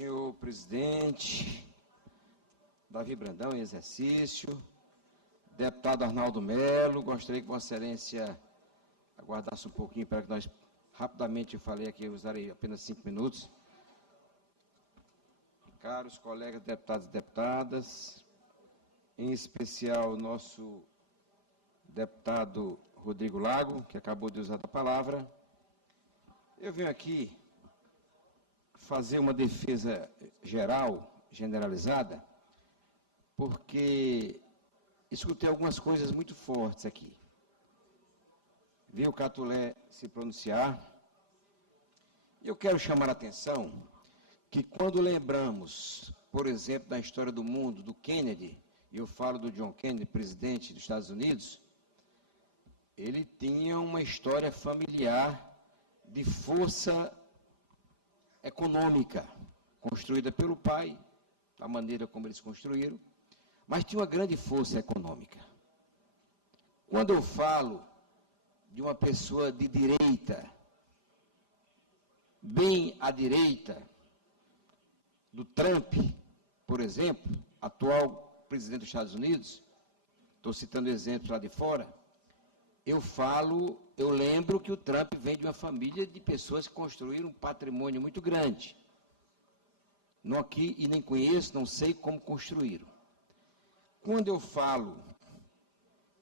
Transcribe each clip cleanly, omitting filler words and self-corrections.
senhor presidente, Davi Brandão, em exercício, deputado Arnaldo Melo, gostaria que Vossa Excelência aguardasse um pouquinho para que nós, rapidamente, eu falei aqui, eu usarei apenas 5 minutos. Caros colegas deputados e deputadas, em especial o nosso deputado Rodrigo Lago, que acabou de usar a palavra, eu venho aqui fazer uma defesa geral, generalizada, porque escutei algumas coisas muito fortes aqui. Vi o Catulé se pronunciar, e eu quero chamar a atenção que quando lembramos, por exemplo, da história do mundo, do Kennedy, e eu falo do John Kennedy, presidente dos Estados Unidos, ele tinha uma história familiar de força econômica, construída pelo pai, da maneira como eles construíram, mas tinha uma grande força econômica. Quando eu falo de uma pessoa de direita, bem à direita, do Trump, por exemplo, atual presidente dos Estados Unidos, estou citando exemplos lá de fora, eu lembro que o Trump vem de uma família de pessoas que construíram um patrimônio muito grande. Não aqui, e nem conheço, não sei como construíram. Quando eu falo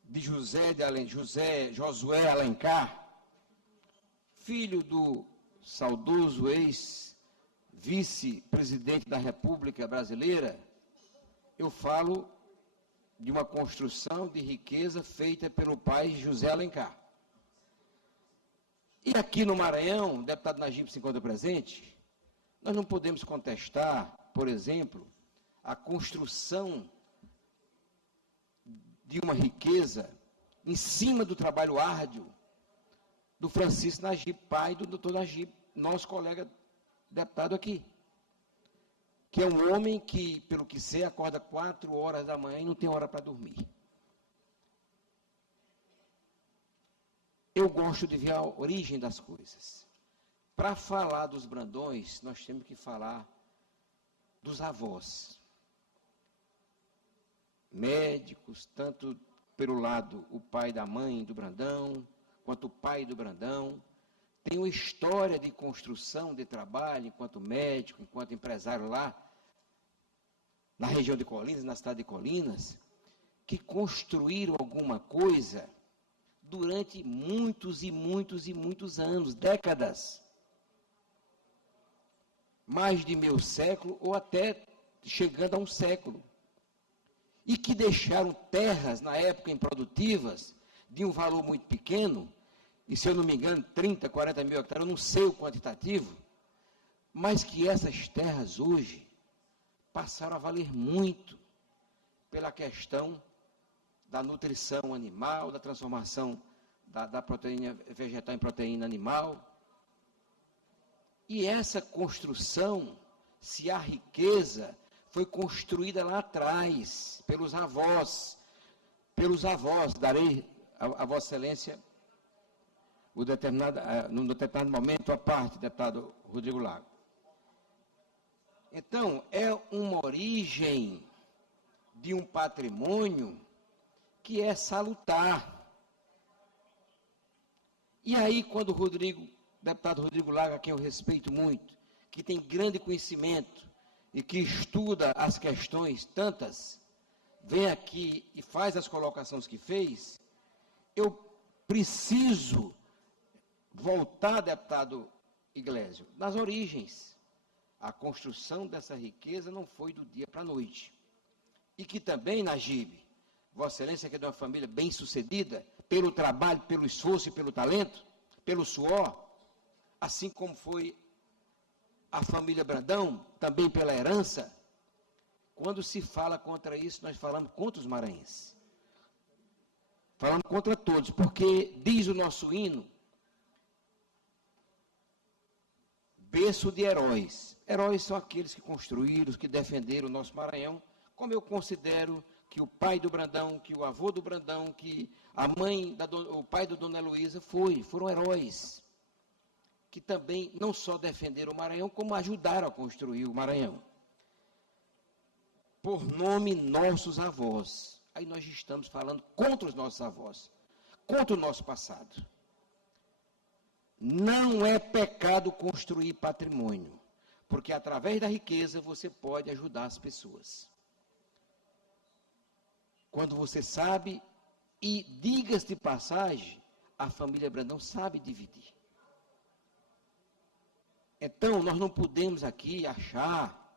de Josué Alencar, filho do saudoso ex-vice-presidente da República Brasileira, eu falo de uma construção de riqueza feita pelo pai José Alencar. E aqui no Maranhão, o deputado Najib se encontra presente, nós não podemos contestar, por exemplo, a construção de uma riqueza em cima do trabalho árduo do Francisco Najib, pai do doutor Najib, nosso colega deputado aqui, que é um homem que, pelo que sei, acorda 4 horas da manhã e não tem hora para dormir. Eu gosto de ver a origem das coisas. Para falar dos Brandões, nós temos que falar dos avós. Médicos, tanto pelo lado o pai da mãe do Brandão, quanto o pai do Brandão, tem uma história de construção de trabalho enquanto médico, enquanto empresário lá, na região de Colinas, na cidade de Colinas, que construíram alguma coisa durante muitos e muitos e muitos anos, décadas. Mais de meio século, ou até chegando a um século. E que deixaram terras, na época, improdutivas, de um valor muito pequeno, e se eu não me engano, 30, 40 mil hectares, eu não sei o quantitativo, mas que essas terras hoje passaram a valer muito pela questão da nutrição animal, da transformação da proteína vegetal em proteína animal. E essa construção, se a riqueza foi construída lá atrás, pelos avós, darei a Vossa Excelência num determinado momento à parte, deputado Rodrigo Lago. Então, é uma origem de um patrimônio que é salutar. E aí, quando o deputado Rodrigo Lago, a quem eu respeito muito, que tem grande conhecimento e que estuda as questões tantas, vem aqui e faz as colocações que fez, eu preciso voltar, deputado Iglesio, nas origens. A construção dessa riqueza não foi do dia para a noite. E que também, Najib, Vossa Excelência, que é de uma família bem-sucedida, pelo trabalho, pelo esforço e pelo talento, pelo suor, assim como foi a família Brandão, também pela herança. Quando se fala contra isso, nós falamos contra os maranhenses. Falamos contra todos, porque diz o nosso hino, berço de heróis. Heróis são aqueles que construíram, que defenderam o nosso Maranhão, como eu considero que o pai do Brandão, que o avô do Brandão, que a mãe, o pai da Dona Heloísa foram heróis. que também não só defenderam o Maranhão, como ajudaram a construir o Maranhão. Por nome nossos avós. Aí nós estamos falando contra os nossos avós, contra o nosso passado. Não é pecado construir patrimônio, porque através da riqueza você pode ajudar as pessoas. Quando você sabe, e diga-se de passagem, a família Brandão sabe dividir. Então, nós não podemos aqui achar,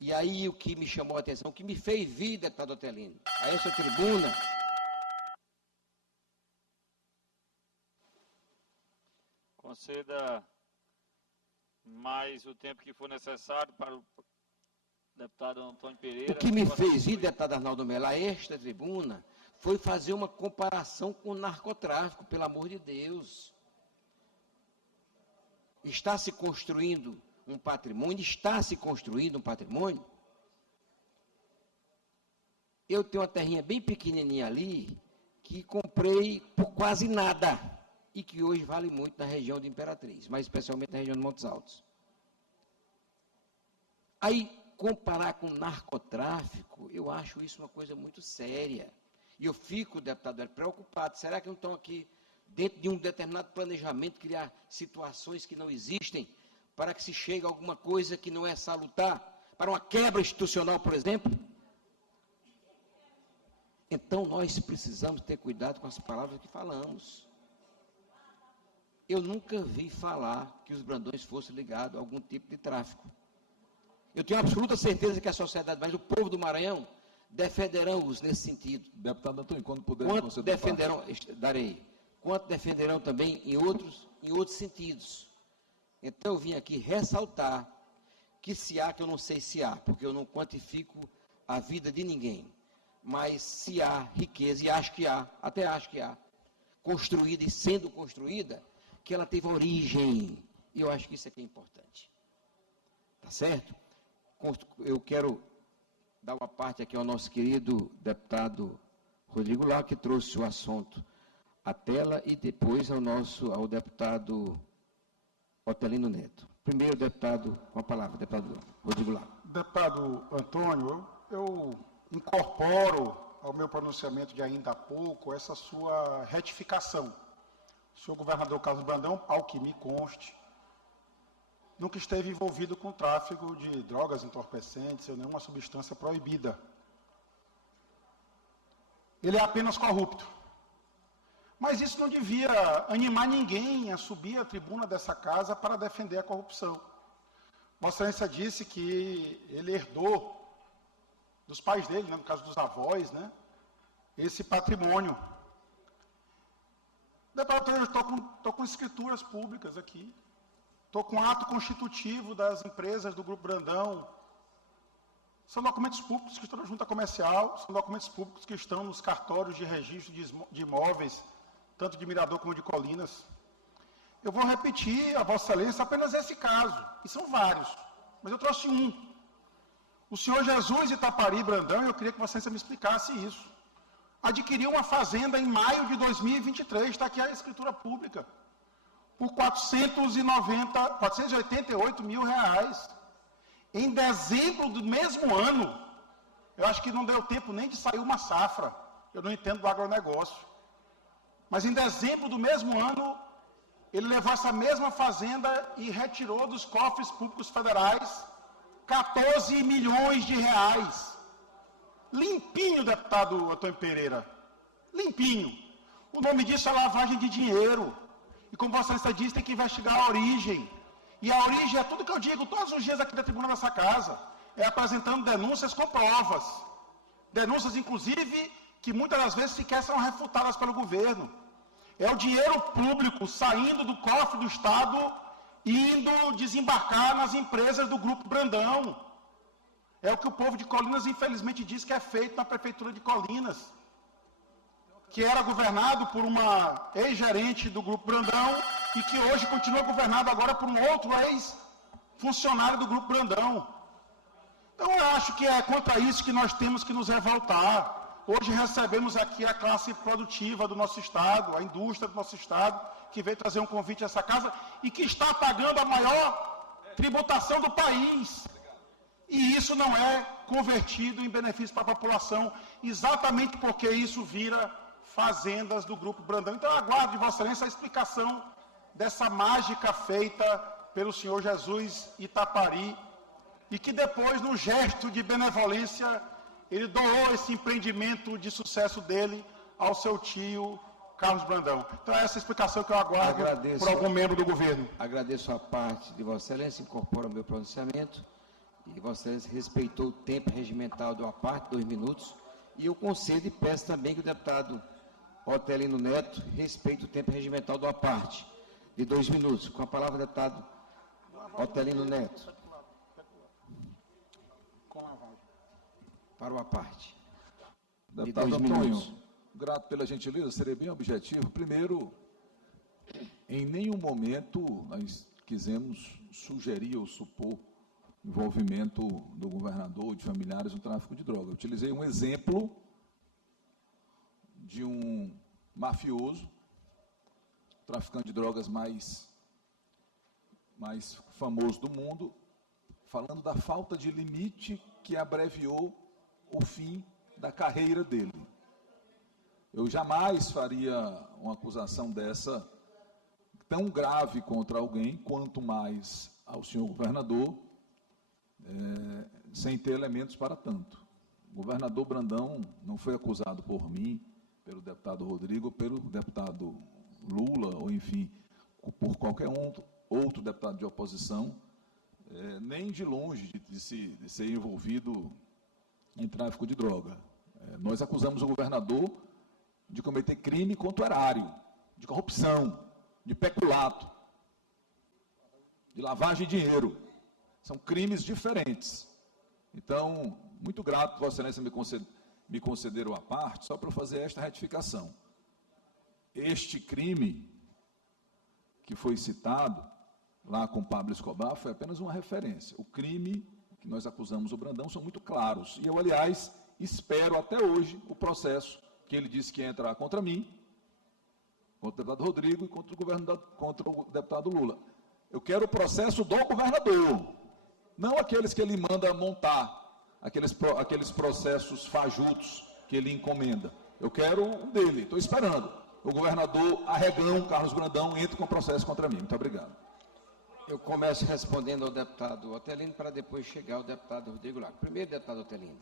e aí o que me chamou a atenção, o que me fez vir, deputado Otelino, a essa tribuna, conceda mais o tempo que for necessário para o deputado Antônio Pereira. O que me fez vir, deputado Arnaldo Mello, a esta tribuna, foi fazer uma comparação com o narcotráfico, pelo amor de Deus. Está se construindo um patrimônio, Eu tenho uma terrinha bem pequenininha ali, que comprei por quase nada, e que hoje vale muito na região de Imperatriz, mas especialmente na região de Montes Altos. Aí, comparar com narcotráfico, eu acho isso uma coisa muito séria. E eu fico, deputado, preocupado. Será que não estão aqui, dentro de um determinado planejamento, criar situações que não existem, para que se chegue a alguma coisa que não é salutar, para uma quebra institucional, por exemplo? Então, nós precisamos ter cuidado com as palavras que falamos. Eu nunca vi falar que os Brandões fossem ligados a algum tipo de tráfico. Eu tenho absoluta certeza que a sociedade, mas o povo do Maranhão, defenderão-os nesse sentido. Deputado Antônio, quando puder... Quanto defenderão, darei, quanto defenderão também em outros sentidos. Então, eu vim aqui ressaltar que se há, que eu não sei se há, porque eu não quantifico a vida de ninguém, mas se há riqueza, e até acho que há, construída e sendo construída, que ela teve origem, e eu acho que isso aqui é importante. Tá certo? Eu quero dar uma parte aqui ao nosso querido deputado Rodrigo Lara, que trouxe o assunto à tela, e depois ao deputado Otelino Neto. Primeiro, deputado, com a palavra, deputado Rodrigo Lara. Deputado Antônio, eu incorporo ao meu pronunciamento de ainda há pouco essa sua retificação. O senhor governador Carlos Brandão, ao que me conste, nunca esteve envolvido com tráfico de drogas entorpecentes ou nenhuma substância proibida. Ele é apenas corrupto. Mas isso não devia animar ninguém a subir à tribuna dessa casa para defender a corrupção. Vossa Excelência disse que ele herdou dos pais dele, né, no caso dos avós, né, esse patrimônio. Deputado, eu estou com escrituras públicas aqui. Estou com ato constitutivo das empresas do Grupo Brandão. São documentos públicos que estão na junta comercial, são documentos públicos que estão nos cartórios de registro de imóveis, tanto de Mirador como de Colinas. Eu vou repetir a Vossa Excelência apenas esse caso, e são vários, mas eu trouxe um. O senhor Jesus Itapari Brandão, eu queria que Vossa Excelência me explicasse isso. Adquiriu uma fazenda em maio de 2023, está aqui a escritura pública, por 488 mil reais. Em dezembro do mesmo ano, eu acho que não deu tempo nem de sair uma safra, eu não entendo do agronegócio, mas em dezembro do mesmo ano, ele levou essa mesma fazenda e retirou dos cofres públicos federais 14 milhões de reais. Limpinho, deputado Antônio Pereira, limpinho. O nome disso é lavagem de dinheiro. E como Vossa Excelência disse, tem que investigar a origem. E a origem é tudo que eu digo todos os dias aqui da tribuna dessa casa. É apresentando denúncias com provas. Denúncias, inclusive, que muitas das vezes sequer são refutadas pelo governo. É o dinheiro público saindo do cofre do Estado e indo desembarcar nas empresas do Grupo Brandão. É o que o povo de Colinas, infelizmente, diz que é feito na Prefeitura de Colinas, que era governado por uma ex-gerente do Grupo Brandão e que hoje continua governado agora por um outro ex-funcionário do Grupo Brandão. Então, eu acho que é contra isso que nós temos que nos revoltar. Hoje recebemos aqui a classe produtiva do nosso Estado, a indústria do nosso Estado, que veio trazer um convite a essa casa e que está pagando a maior tributação do país. E isso não é convertido em benefício para a população, exatamente porque isso vira fazendas do Grupo Brandão. Então, eu aguardo de Vossa Excelência a explicação dessa mágica feita pelo senhor Jesus Itapari, e que depois, no gesto de benevolência, ele doou esse empreendimento de sucesso dele ao seu tio Carlos Brandão. Então, é essa explicação que eu aguardo por algum membro do governo. Agradeço a parte de Vossa Excelência, incorporo o meu pronunciamento, e Vossa Excelência respeitou o tempo regimental de uma parte, 2 minutos, e eu concedo e peço também que o deputado Otelino Neto respeite o tempo regimental de uma parte, de 2 minutos. Com a palavra, deputado Otelino Neto. Para uma parte. Deputado Antônio, grato pela gentileza, serei bem objetivo. Primeiro, em nenhum momento nós quisemos sugerir ou supor envolvimento do governador, de familiares no tráfico de droga. Eu utilizei um exemplo de um mafioso, traficante de drogas mais famoso do mundo, falando da falta de limite que abreviou o fim da carreira dele. Eu jamais faria uma acusação dessa tão grave contra alguém, quanto mais ao senhor governador, sem ter elementos para tanto. O governador Brandão não foi acusado por mim, pelo deputado Rodrigo, pelo deputado Lula, ou enfim, por qualquer outro deputado de oposição, nem de longe de ser envolvido em tráfico de droga. Nós acusamos o governador de cometer crime contra o erário, de corrupção, de peculato, de lavagem de dinheiro. São crimes diferentes. Então, muito grato, Vossa Excelência, me concederam a parte, só para eu fazer esta retificação. Este crime que foi citado lá com Pablo Escobar foi apenas uma referência. O crime que nós acusamos o Brandão são muito claros. E eu, aliás, espero até hoje o processo que ele disse que ia entrar contra mim, contra o deputado Rodrigo e contra o deputado Lula. Eu quero o processo do governador, não aqueles que ele manda montar, aqueles processos fajutos que ele encomenda. Eu quero um dele, estou esperando. O governador Arregão, Carlos Brandão, entre com o processo contra mim. Muito obrigado. Eu começo respondendo ao deputado Otelino, para depois chegar ao deputado Rodrigo Lago. Primeiro, deputado Otelino,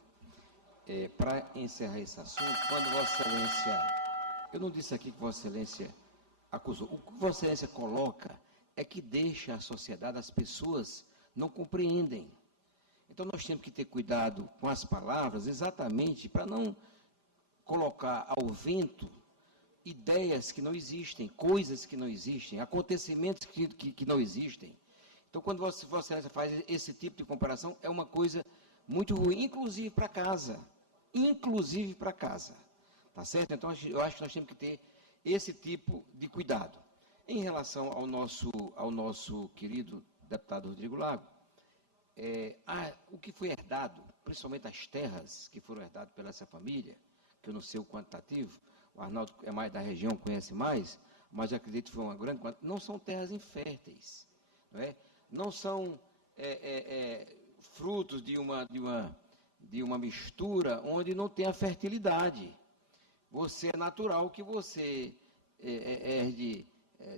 para encerrar esse assunto, quando Vossa Excelência, eu não disse aqui que Vossa Excelência acusou, o que Vossa Excelência coloca é que deixa a sociedade, as pessoas não compreendem. Então, nós temos que ter cuidado com as palavras, exatamente para não colocar ao vento ideias que não existem, coisas que não existem, acontecimentos que não existem. Então, quando Vossa Excelência faz esse tipo de comparação, é uma coisa muito ruim, inclusive para casa. Inclusive para casa. Tá certo? Então, eu acho que nós temos que ter esse tipo de cuidado. Em relação ao nosso querido deputado Rodrigo Lago, o que foi herdado, principalmente as terras que foram herdadas pela essa família, que eu não sei o quantitativo, o Arnaldo é mais da região, conhece mais, mas eu acredito que foi uma grande quantidade, não são terras inférteis, não é? Não são frutos de uma mistura onde não tem a fertilidade. Você é natural que você herde,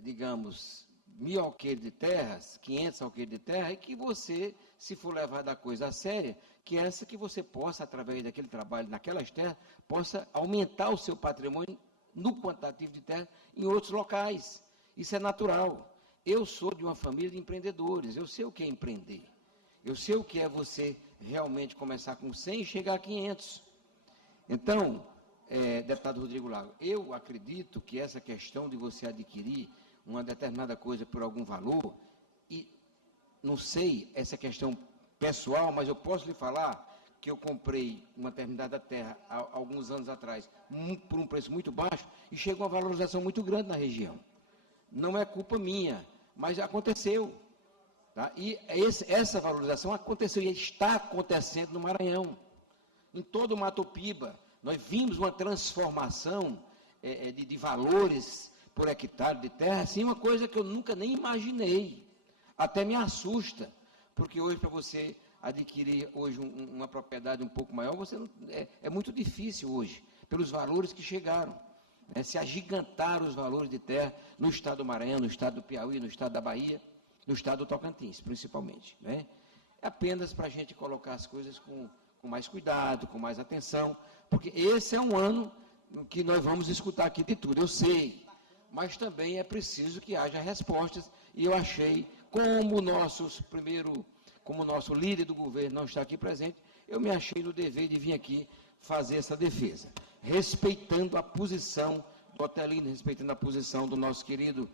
digamos, 1.000 alqueires de terras, 500 alqueires de terra, e que você, se for levar da coisa a séria, que essa que você possa, através daquele trabalho naquelas terras, possa aumentar o seu patrimônio no quantitativo de terra em outros locais. Isso é natural. Eu sou de uma família de empreendedores, eu sei o que é empreender. Eu sei o que é você realmente começar com 100 e chegar a 500. Então, deputado Rodrigo Lago, eu acredito que essa questão de você adquirir uma determinada coisa por algum valor, e não sei essa questão pessoal, mas eu posso lhe falar que eu comprei uma determinada terra há alguns anos atrás, por um preço muito baixo, e chegou a uma valorização muito grande na região. Não é culpa minha, mas aconteceu. Tá? E essa valorização aconteceu e está acontecendo no Maranhão. Em todo o Mato Piba, nós vimos uma transformação de valores, por hectare de terra, assim, uma coisa que eu nunca nem imaginei. Até me assusta, porque hoje, para você adquirir hoje uma propriedade um pouco maior, você não, é muito difícil hoje, pelos valores que chegaram. Né? Se agigantaram os valores de terra no estado do Maranhão, no estado do Piauí, no estado da Bahia, no estado do Tocantins, principalmente. Né? É apenas para a gente colocar as coisas com mais cuidado, com mais atenção, porque esse é um ano que nós vamos escutar aqui de tudo, eu sei, mas também é preciso que haja respostas, e eu achei, como o nosso líder do governo não está aqui presente, eu me achei no dever de vir aqui fazer essa defesa, respeitando a posição do Otelino, respeitando a posição do nosso querido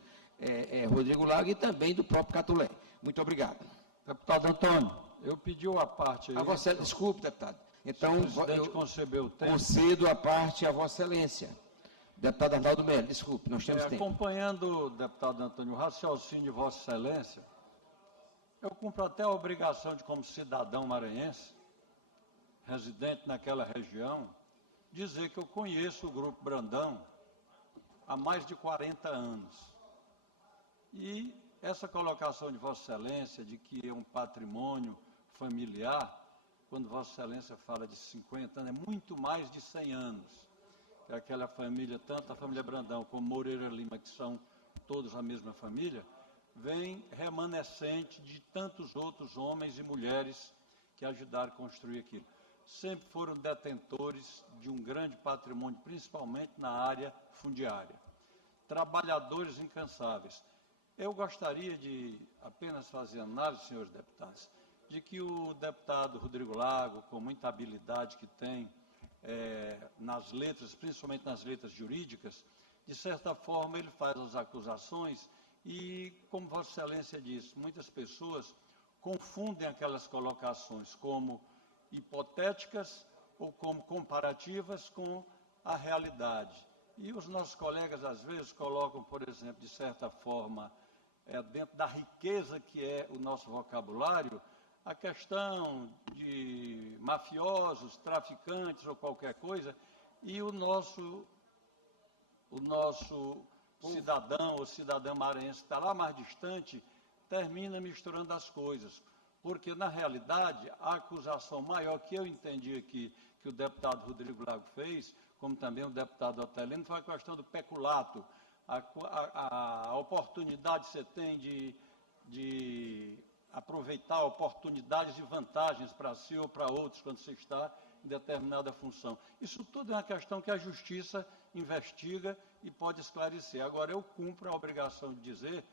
Rodrigo Lago e também do próprio Catulé. Muito obrigado. Deputado Antônio, eu pedi a parte aí. Desculpe, deputado. Então, eu concebeu o tempo. concedo a parte a Vossa Excelência. Deputado Arnaldo Melo, desculpe, nós temos tempo. Acompanhando, deputado Antônio, o raciocínio de Vossa Excelência, eu cumpro até a obrigação de, como cidadão maranhense, residente naquela região, dizer que eu conheço o Grupo Brandão há mais de 40 anos. E essa colocação de Vossa Excelência, de que é um patrimônio familiar, quando Vossa Excelência fala de 50 anos, é muito mais de 100 anos. Que aquela família, tanto a família Brandão como Moreira Lima, que são todos a mesma família, vem remanescente de tantos outros homens e mulheres que ajudaram a construir aquilo. Sempre foram detentores de um grande patrimônio, principalmente na área fundiária. Trabalhadores incansáveis. Eu gostaria de apenas fazer análise, senhores deputados, de que o deputado Rodrigo Lago, com muita habilidade que tem nas letras, principalmente nas letras jurídicas, de certa forma ele faz as acusações e, como Vossa Excelência disse, muitas pessoas confundem aquelas colocações como hipotéticas ou como comparativas com a realidade. E os nossos colegas, às vezes, colocam, por exemplo, de certa forma, dentro da riqueza que é o nosso vocabulário, a questão de mafiosos, traficantes ou qualquer coisa, e o nosso cidadão ou cidadã maranhense está lá mais distante, termina misturando as coisas. Porque, na realidade, a acusação maior que eu entendi aqui, que o deputado Rodrigo Lago fez, como também o deputado Otelino, foi a questão do peculato. A oportunidade que você tem de aproveitar oportunidades e vantagens para si ou para outros quando você está em determinada função. Isso tudo é uma questão que a Justiça investiga e pode esclarecer. Agora, eu cumpro a obrigação de dizer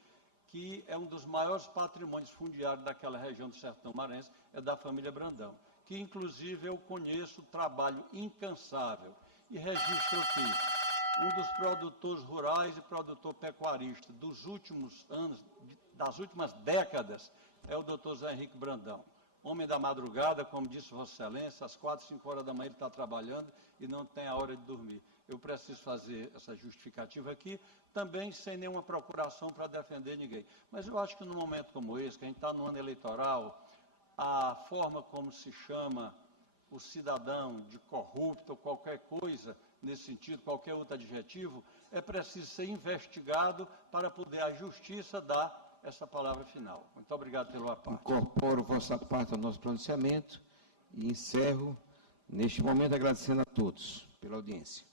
que é um dos maiores patrimônios fundiários daquela região do Sertão Maranhense, é da família Brandão, que inclusive eu conheço o trabalho incansável e registro aqui. Um dos produtores rurais e produtor pecuarista dos últimos anos, das últimas décadas, é o doutor Zé Henrique Brandão. Homem da madrugada, como disse Vossa Excelência, às 4, 5 horas da manhã ele está trabalhando e não tem a hora de dormir. Eu preciso fazer essa justificativa aqui, também sem nenhuma procuração para defender ninguém. Mas eu acho que num momento como esse, que a gente está no ano eleitoral, a forma como se chama o cidadão de corrupto ou qualquer coisa nesse sentido, qualquer outro adjetivo, é preciso ser investigado para poder a Justiça dar essa palavra final. Muito obrigado pela parte. Incorporo vossa parte ao nosso pronunciamento e encerro, neste momento, agradecendo a todos pela audiência.